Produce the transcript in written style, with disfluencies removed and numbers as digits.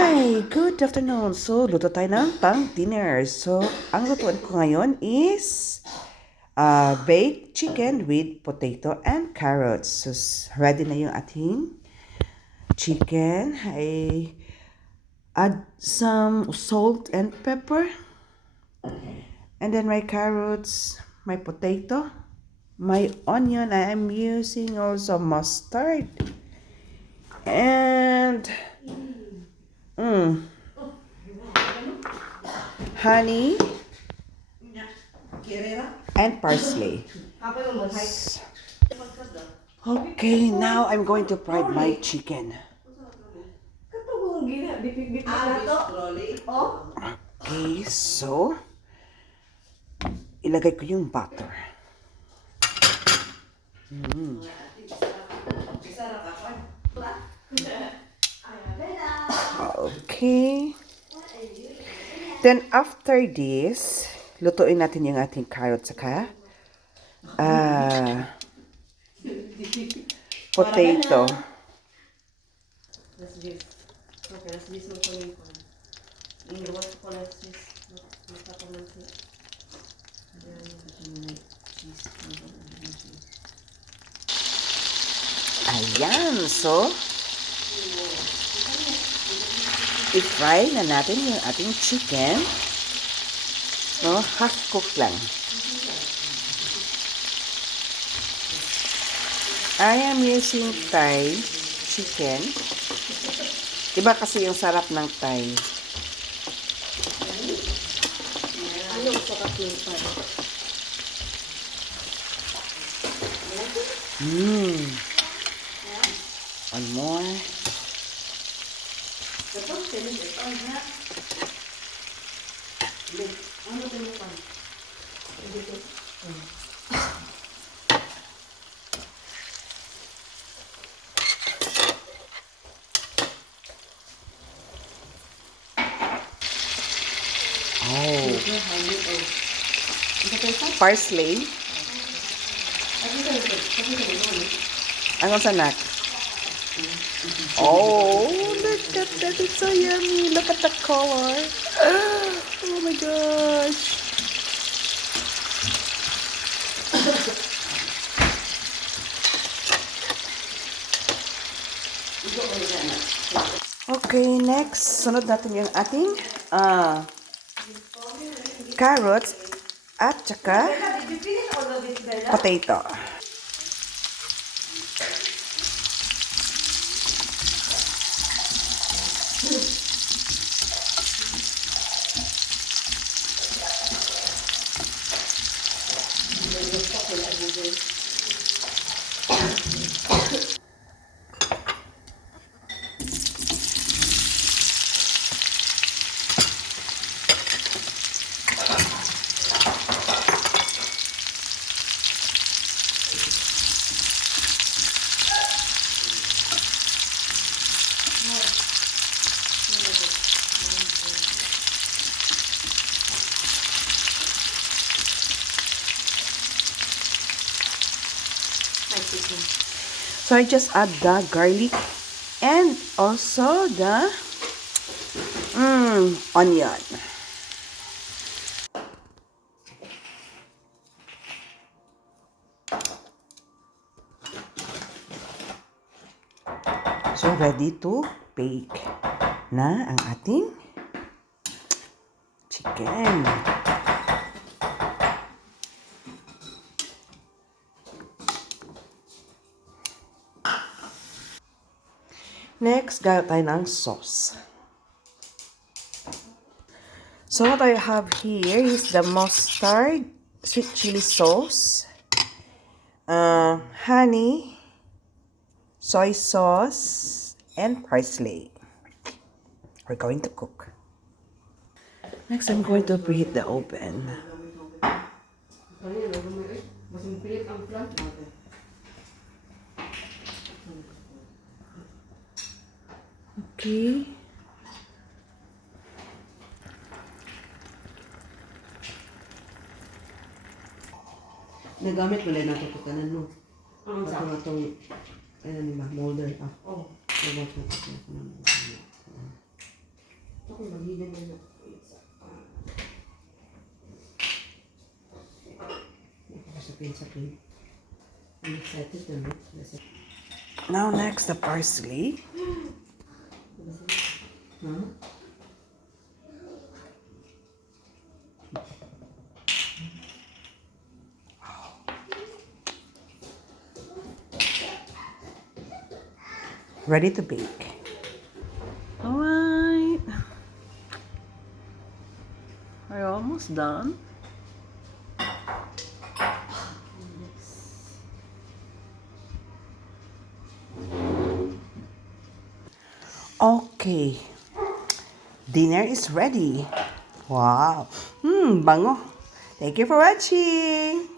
Hi! Good afternoon. So, luto tayo ng pang-dinner. So, ang lutuan ko ngayon is baked chicken with potato and carrots. So, ready na yung ating chicken. I add some salt and pepper. And then my carrots, my potato, my onion. I am using also mustard. And honey and parsley. Okay, now I'm going to fry my chicken. Okay, so ilagay ko yung butter. Okay. Then after this, lutuin natin yung ating carrots saka potato. Ayan, so i-fry na natin yung ating chicken. No, half cook lang. I am using Thai chicken. Iba kasi yung sarap ng Thai. One more. Oh. Parsley. Anong sanak? Oh, look at that. It's so yummy. Look at the color. Oh my gosh. Okay, next. Sunod natin yung ating carrots at saka potato. So I just add the garlic and also the onion. So ready to bake na ang ating chicken. Next, gaya tayo ng sauce. So what I have here is the mustard, sweet chili sauce, honey, soy sauce, and parsley. We're going to cook. Next, I'm going to preheat the oven. Okay. Nagamit mo lang natin ito kanan, no? Itong, ano nila, molder. Oh. Nagamit mo ito kanan. I'm excited to look. Now next, the parsley. Huh? Ready to bake. Alright. Are you almost done? Okay. Dinner is ready. Wow. Bango. Thank you for watching.